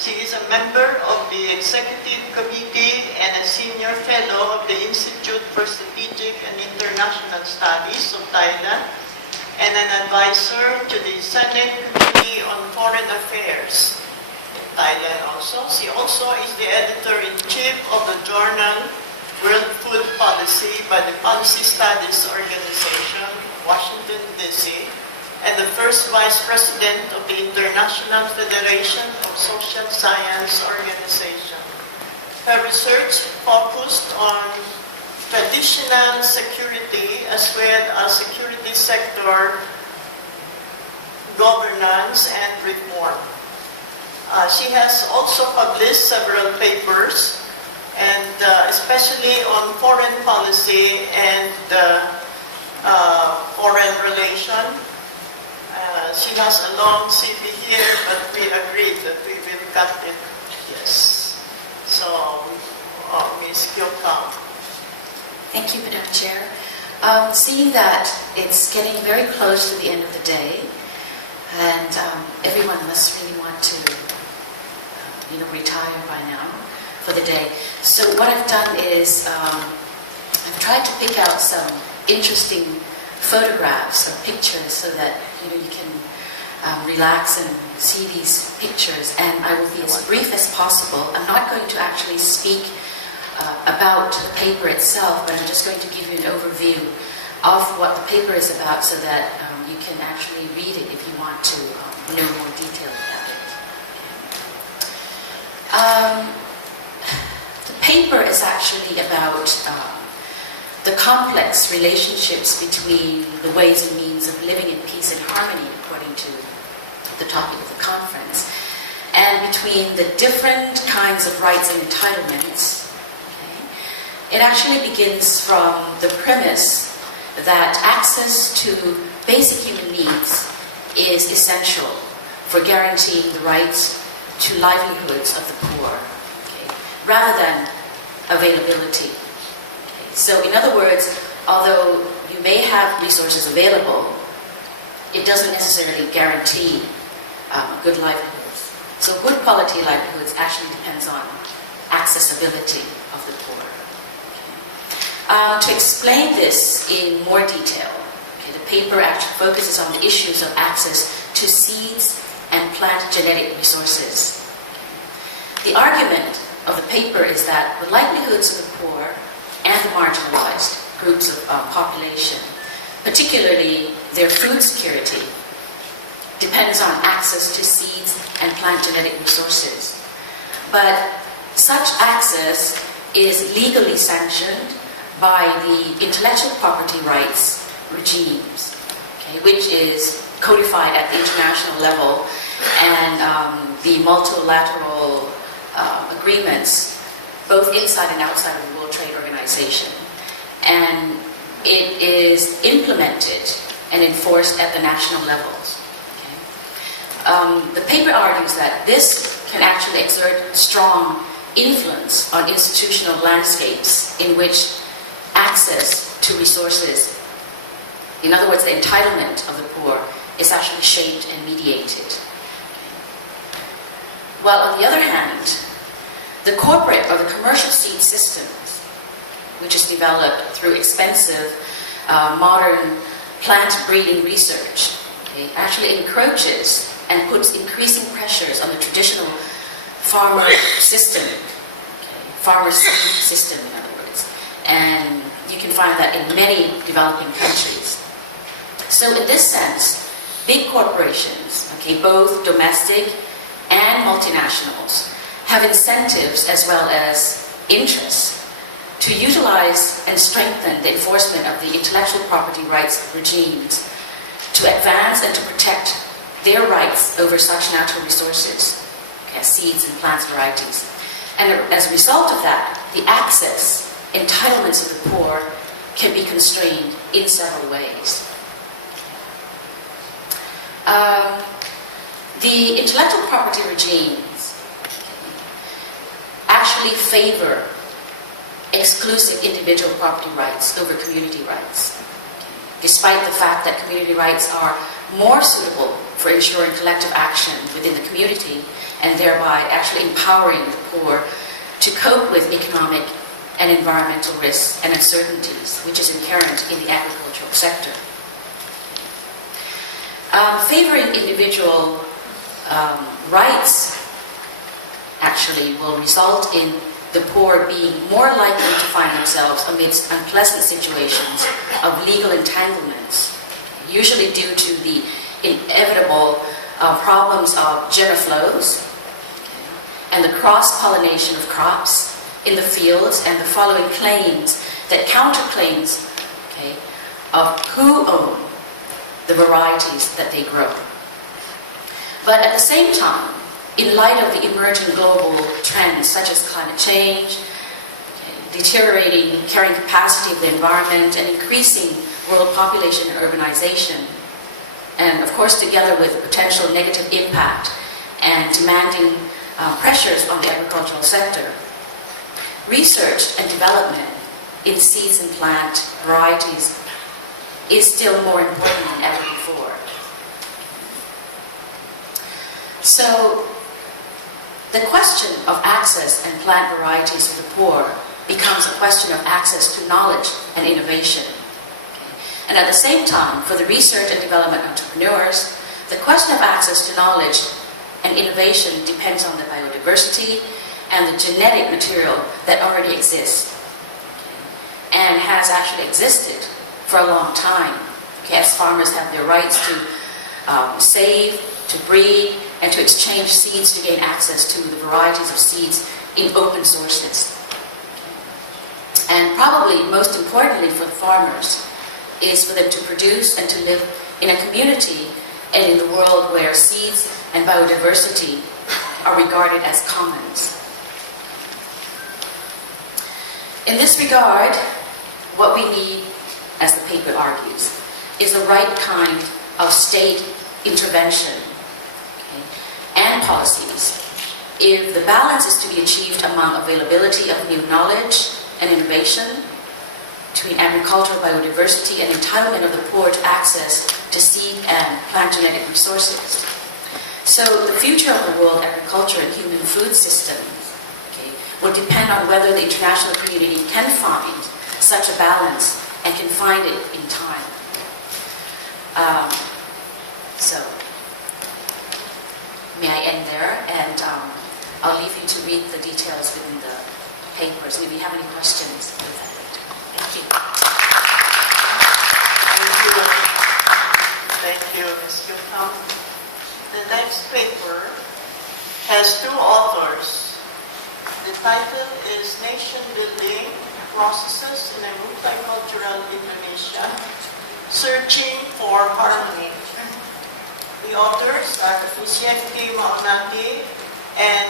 She is a member of the Executive Committee and a Senior Fellow of the Institute for Strategic and International Studies of Thailand, and an advisor to the Senate Committee on Foreign Affairs in Thailand also. She also is the editor-in-chief of the journal World Food Policy by the Policy Studies Organization, Washington, D.C., and the first vice president of the International Federation of Social Science Organization. Her research focused on traditional security as well as security sector governance and reform. She has also published several papers, and especially on foreign policy and foreign relation. She has a long CV here, but we agreed that we will cut it. Yes. So, Ms. Keokam. Thank you, Madam Chair. Seeing that it's getting very close to the end of the day, and everyone must really want to, retire by now for the day. So what I've done is I've tried to pick out some interesting photographs or pictures so that you can relax and see these pictures, and I will be as brief as possible. I'm not going to actually speak about the paper itself, but I'm just going to give you an overview of what the paper is about so that you can actually read it if you want to know more detail about it. The paper is actually about the complex relationships between the ways and means of living in peace and harmony, according to the topic of the conference, and between the different kinds of rights and entitlements. Okay? It actually begins from the premise that access to basic human needs is essential for guaranteeing the rights to livelihoods of the poor, okay, rather than availability. So in other words, although you may have resources available, it doesn't necessarily guarantee good livelihoods. So good quality livelihoods actually depends on accessibility of the poor. Okay. To explain this in more detail, okay, the paper actually focuses on the issues of access to seeds and plant genetic resources. The argument of the paper is that the livelihoods of the poor and the marginalized groups of population, particularly their food security, depends on access to seeds and plant genetic resources. But such access is legally sanctioned by the intellectual property rights regimes, okay, which is codified at the international level, and the multilateral agreements both inside and outside of the World Trade Organization. And it is implemented and enforced at the national levels. Okay? The paper argues that this can actually exert strong influence on institutional landscapes in which access to resources, in other words, the entitlement of the poor, is actually shaped and mediated. While on the other hand, the corporate or the commercial seed systems, which is developed through expensive modern plant breeding research, okay, actually encroaches and puts increasing pressures on the traditional farmer system, okay, farmer seed system in other words. And you can find that in many developing countries. So in this sense, big corporations, okay, both domestic and multinationals, have incentives as well as interests to utilize and strengthen the enforcement of the intellectual property rights regimes to advance and to protect their rights over such natural resources, okay, seeds and plant varieties. And as a result of that, the access, entitlements of the poor can be constrained in several ways. The intellectual property regimes actually favor exclusive individual property rights over community rights, despite the fact that community rights are more suitable for ensuring collective action within the community and thereby actually empowering the poor to cope with economic and environmental risks and uncertainties, which is inherent in the agricultural sector. Favoring individual rights actually will result in the poor being more likely to find themselves amidst unpleasant situations of legal entanglements, usually due to the inevitable problems of gender flows and the cross-pollination of crops in the fields, and the following claims that counterclaims of who own the varieties that they grow. But at the same time, in light of the emerging global trends such as climate change, deteriorating carrying capacity of the environment, and increasing world population and urbanization, and of course together with potential negative impact and demanding pressures on the agricultural sector, research and development in seeds and plant varieties is still more important than ever before. So, the question of access and plant varieties for the poor becomes a question of access to knowledge and innovation. And at the same time, for the research and development entrepreneurs, the question of access to knowledge and innovation depends on the biodiversity and the genetic material that already exists and has actually existed for a long time. As farmers have their rights to save, to breed, and to exchange seeds to gain access to the varieties of seeds in open sources. And probably most importantly for the farmers is for them to produce and to live in a community and in the world where seeds and biodiversity are regarded as commons. In this regard, what we need, as the paper argues, is the right kind of state intervention and policies. If the balance is to be achieved among availability of new knowledge and innovation, between agricultural biodiversity and entitlement of the poor to access to seed and plant genetic resources. So the future of the world agriculture and human food systems will depend on whether the international community can find such a balance and can find it in time. So, may I end there? And I'll leave you to read the details within the papers. Maybe you have any questions with that later. Thank you. Thank you, Ms. Keokam. The next paper has two authors. The title is Nation Building Processes in a Multicultural Indonesia, Searching for Harmony. The authors are Fusiekti Maunandi and